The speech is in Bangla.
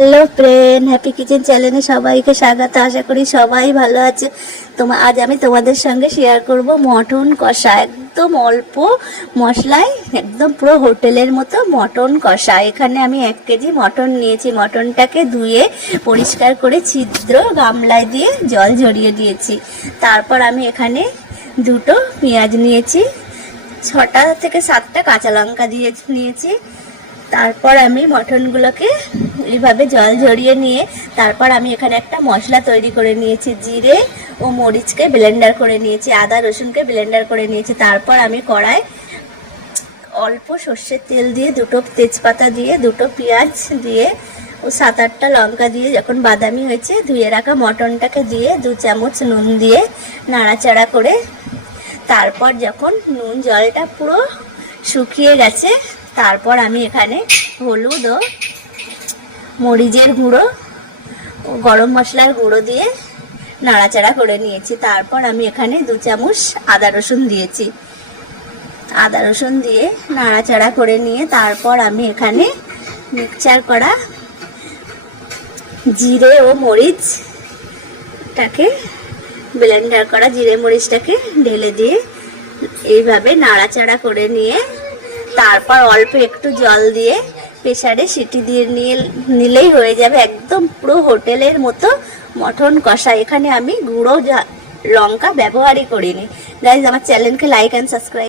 হ্যালো ফ্রেন্ড হ্যাপি কিচেন চ্যানেলে সবাইকে স্বাগত। আশা করি সবাই ভালো আছে। তোমার আজ আমি তোমাদের সঙ্গে শেয়ার করব মটন কষা। একদম অল্প মশলায়, একদম পুরো হোটেলের মতো মটন কষা। এখানে আমি এক কেজি মটন নিয়েছি। মটনটাকে ধুয়ে পরিষ্কার করে ছিদ্র গামলায় দিয়ে জল ঝরিয়ে দিয়েছি। তারপর আমি এখানে দুটো পেঁয়াজ নিয়েছি। ছটা থেকে সাতটা কাঁচা লঙ্কা দিয়ে নিয়েছি। তারপর আমি মটনগুলোকে এইভাবে জল ঝরিয়ে নিয়ে তারপর আমি এখানে একটা মশলা তৈরি করে নিয়েছি, জিরে ও মরিচকে ব্লেন্ডার করে নিয়েছি, আদা রসুনকে ব্লেন্ডার করে নিয়েছি। তারপর আমি কড়াই অল্প সর্ষের তেল দিয়ে, দুটো তেজপাতা দিয়ে, দুটো পেঁয়াজ দিয়ে ও সাত আটটা লঙ্কা দিয়ে যখন বাদামি হয়েছে, ধুয়ে রাখা মটনটাকে দিয়ে দু চামচ নুন দিয়ে নাড়াচাড়া করে তারপর যখন নুন জলটা পুরো শুকিয়ে গেছে তারপর আমি এখানে হলুদ ও মরিচের গুঁড়ো ও গরম মশলার গুঁড়ো দিয়ে নাড়াচাড়া করে নিয়েছি। তারপর আমি এখানে দু চামচ আদা রসুন দিয়েছি। আদা রসুন দিয়ে নাড়াচাড়া করে নিয়ে তারপর আমি এখানে মিক্সচার করা জিরে ও মরিচটাকে, ব্লেন্ডার করা জিরে মরিচটাকে ঢেলে দিয়ে এইভাবে নাড়াচাড়া করে নিয়ে তারপর অল্প একটু জল দিয়ে প্রেশারে সিটি দিয়ে নিয়ে, নিলেই হয়ে যাবে একদম পুরো হোটেলের মতো মটন কষা। এখানে আমি গুঁড়ো লঙ্কা ব্যবহারই করিনি। গাইজ আমার চ্যানেলকে লাইক অ্যান্ড সাবস্ক্রাইব